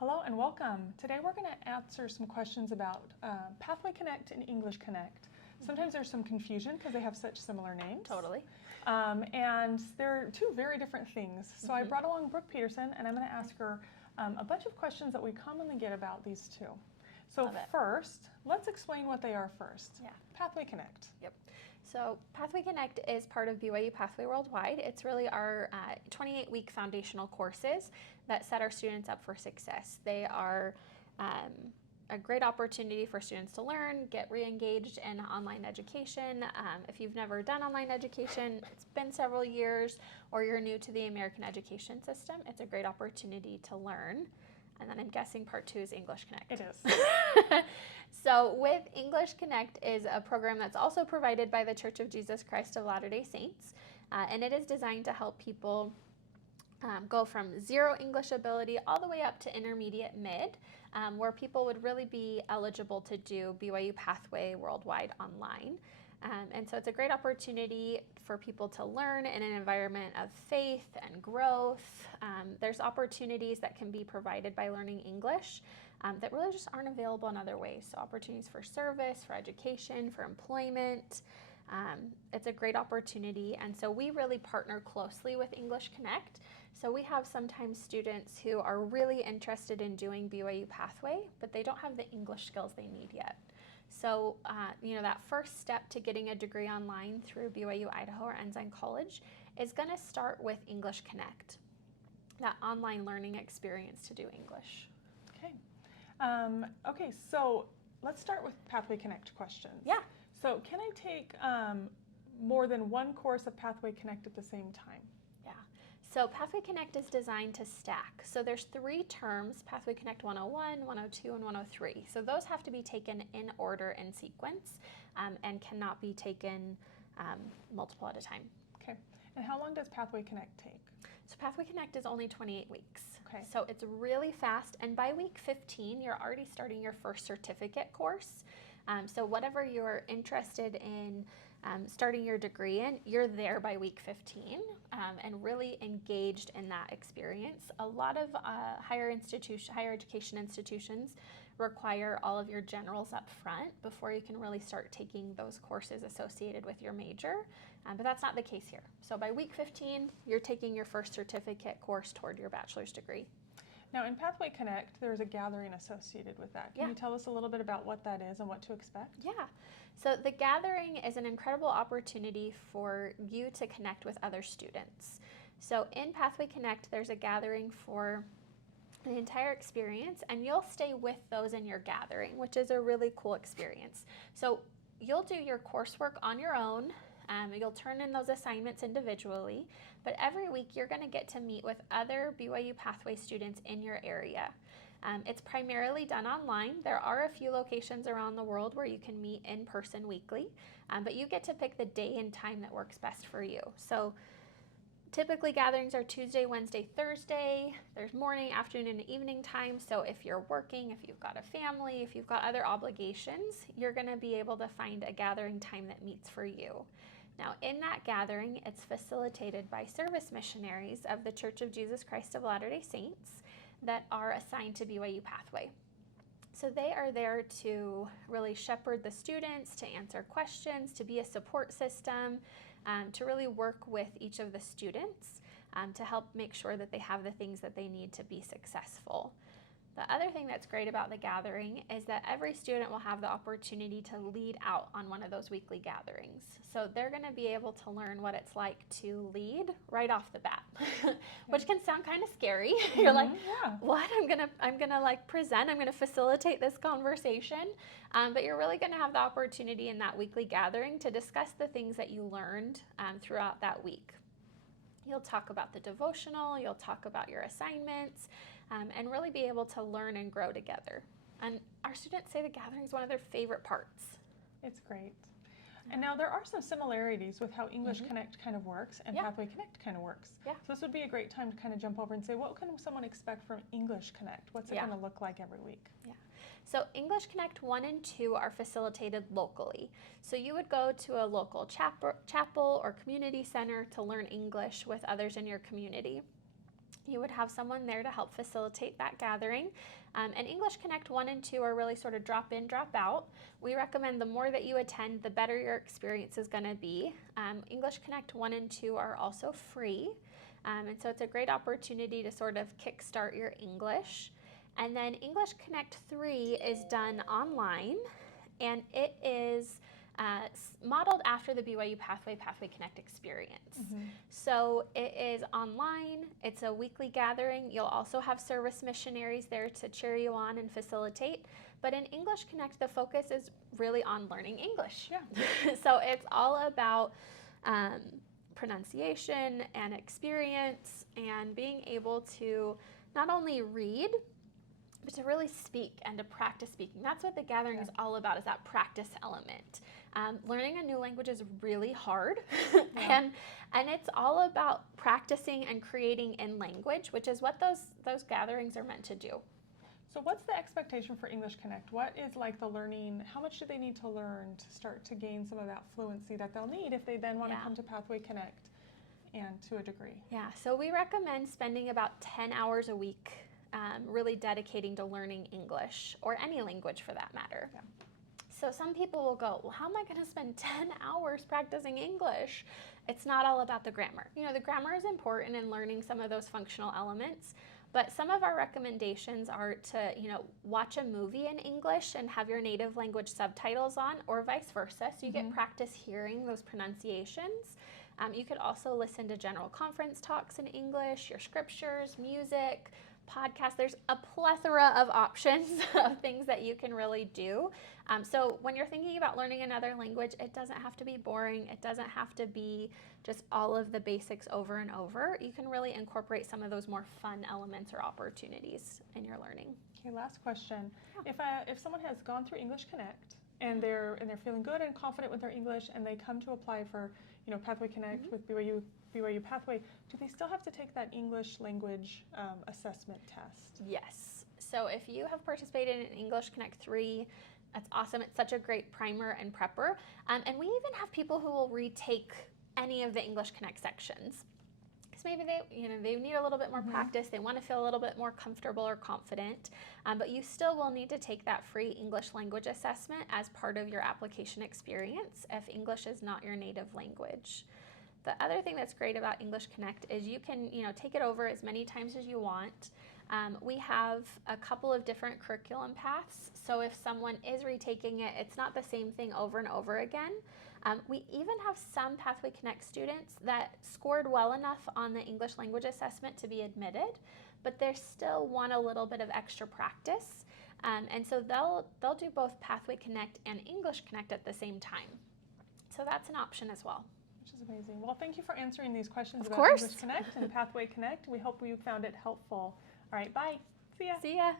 Hello and welcome. Today we're going to answer some questions about PathwayConnect and EnglishConnect. Sometimes there's some confusion because they have such similar names. Totally. And they're two very different things. So I brought along Brooke Peterson and I'm going to ask her a bunch of questions that we commonly get about these two. So first, let's explain what they are first. Yeah. PathwayConnect. Yep. So PathwayConnect is part of BYU-Pathway Worldwide. It's really our 28-week foundational courses that set our students up for success. They are a great opportunity for students to learn, get re-engaged in online education. If you've never done online education, it's been several years, or you're new to the American education system, it's a great opportunity to learn. And then I'm guessing part 2 is EnglishConnect. It is. So with EnglishConnect is a program that's also provided by the Church of Jesus Christ of Latter-day Saints. And it is designed to help people go from zero English ability all the way up to intermediate mid, where people would really be eligible to do BYU Pathway Worldwide online. And so it's a great opportunity for people to learn in an environment of faith and growth. There's opportunities that can be provided by learning English that really just aren't available in other ways. So opportunities for service, for education, for employment. It's a great opportunity. And so we really partner closely with EnglishConnect. So we have sometimes students who are really interested in doing BYU Pathway, but they don't have the English skills they need yet. So, that first step to getting a degree online through BYU Idaho or Ensign College is going to start with EnglishConnect, that online learning experience to do English. Okay. Okay, so let's start with PathwayConnect questions. Yeah. So can I take more than one course of PathwayConnect at the same time? Yeah. So PathwayConnect is designed to stack. So there's 3 terms, PathwayConnect 101, 102, and 103. So those have to be taken in order and sequence and cannot be taken multiple at a time. Okay. And how long does PathwayConnect take? So PathwayConnect is only 28 weeks. Okay. So it's really fast. And by week 15, you're already starting your first certificate course. So whatever you're interested in starting your degree in, you're there by week 15 and really engaged in that experience. A lot of higher education institutions require all of your generals up front before you can really start taking those courses associated with your major, but that's not the case here. So by week 15, you're taking your first certificate course toward your bachelor's degree. Now in PathwayConnect, there's a gathering associated with that. Can you tell us a little bit about what that is and what to expect? Yeah. So the gathering is an incredible opportunity for you to connect with other students. So in PathwayConnect, there's a gathering for the entire experience, and you'll stay with those in your gathering, which is a really cool experience. So you'll do your coursework on your own. You'll turn in those assignments individually, but every week you're going to get to meet with other BYU Pathway students in your area. It's primarily done online. There are a few locations around the world where you can meet in person weekly, but you get to pick the day and time that works best for you. So typically gatherings are Tuesday, Wednesday, Thursday. There's morning, afternoon, and evening time. So if you're working, if you've got a family, if you've got other obligations, you're going to be able to find a gathering time that meets for you. Now, in that gathering, it's facilitated by service missionaries of the Church of Jesus Christ of Latter-day Saints that are assigned to BYU Pathway. So they are there to really shepherd the students, to answer questions, to be a support system, to really work with each of the students to help make sure that they have the things that they need to be successful. The other thing that's great about the gathering is that every student will have the opportunity to lead out on one of those weekly gatherings. So they're going to be able to learn what it's like to lead right off the bat, which can sound kind of scary. You're like, what? I'm gonna like present. I'm gonna facilitate this conversation, but you're really going to have the opportunity in that weekly gathering to discuss the things that you learned throughout that week. You'll talk about the devotional, you'll talk about your assignments, and really be able to learn and grow together. And our students say the gathering is one of their favorite parts. It's great. And now there are some similarities with how EnglishConnect kind of works and PathwayConnect kind of works. Yeah. So this would be a great time to kind of jump over and say, what can someone expect from EnglishConnect? What's it going to look like every week? Yeah. So EnglishConnect 1 and 2 are facilitated locally. So you would go to a local chapel or community center to learn English with others in your community. You would have someone there to help facilitate that gathering. And EnglishConnect 1 and 2 are really sort of drop in, drop out. We recommend the more that you attend, the better your experience is going to be. EnglishConnect 1 and 2 are also free. And so it's a great opportunity to sort of kickstart your English. And then EnglishConnect 3 is done online, and it is modeled after the BYU-Pathway PathwayConnect experience. So it is online, it's a weekly gathering. You'll also have service missionaries there to cheer you on and facilitate. But in EnglishConnect, the focus is really on learning English. Yeah. So it's all about pronunciation and experience and being able to not only read, but to really speak and to practice speaking. That's what the gathering is all about, is that practice element. Learning a new language is really hard, and it's all about practicing and creating in language, which is what those gatherings are meant to do. So what's the expectation for EnglishConnect? What is like the learning, how much do they need to learn to start to gain some of that fluency that they'll need if they then want to come to PathwayConnect and to a degree? Yeah, so we recommend spending about 10 hours a week really dedicating to learning English, or any language for that matter. Yeah. So some people will go, well, how am I going to spend 10 hours practicing English? It's not all about the grammar. You know, the grammar is important in learning some of those functional elements, but some of our recommendations are to, watch a movie in English and have your native language subtitles on, or vice versa, so you get practice hearing those pronunciations. You could also listen to general conference talks in English, your scriptures, music, podcasts. There's a plethora of options of things that you can really do. So when you're thinking about learning another language, it doesn't have to be boring. It doesn't have to be just all of the basics over and over. You can really incorporate some of those more fun elements or opportunities in your learning. Okay, last question. If someone has gone through EnglishConnect and they're feeling good and confident with their English, and they come to apply for PathwayConnect with BYU-Pathway, do they still have to take that English language assessment test? Yes. So if you have participated in EnglishConnect 3, that's awesome. It's such a great primer and prepper. And we even have people who will retake any of the EnglishConnect sections. Because maybe they need a little bit more practice. They want to feel a little bit more comfortable or confident. But you still will need to take that free English language assessment as part of your application experience if English is not your native language. The other thing that's great about EnglishConnect is you can, take it over as many times as you want. We have a couple of different curriculum paths, so if someone is retaking it, it's not the same thing over and over again. We even have some PathwayConnect students that scored well enough on the English language assessment to be admitted, but they still want a little bit of extra practice, and so they'll do both PathwayConnect and EnglishConnect at the same time. So that's an option as well. Which is amazing. Well, thank you for answering these questions Of about course. EnglishConnect and PathwayConnect. We hope you found it helpful. All right, bye. See ya. See ya.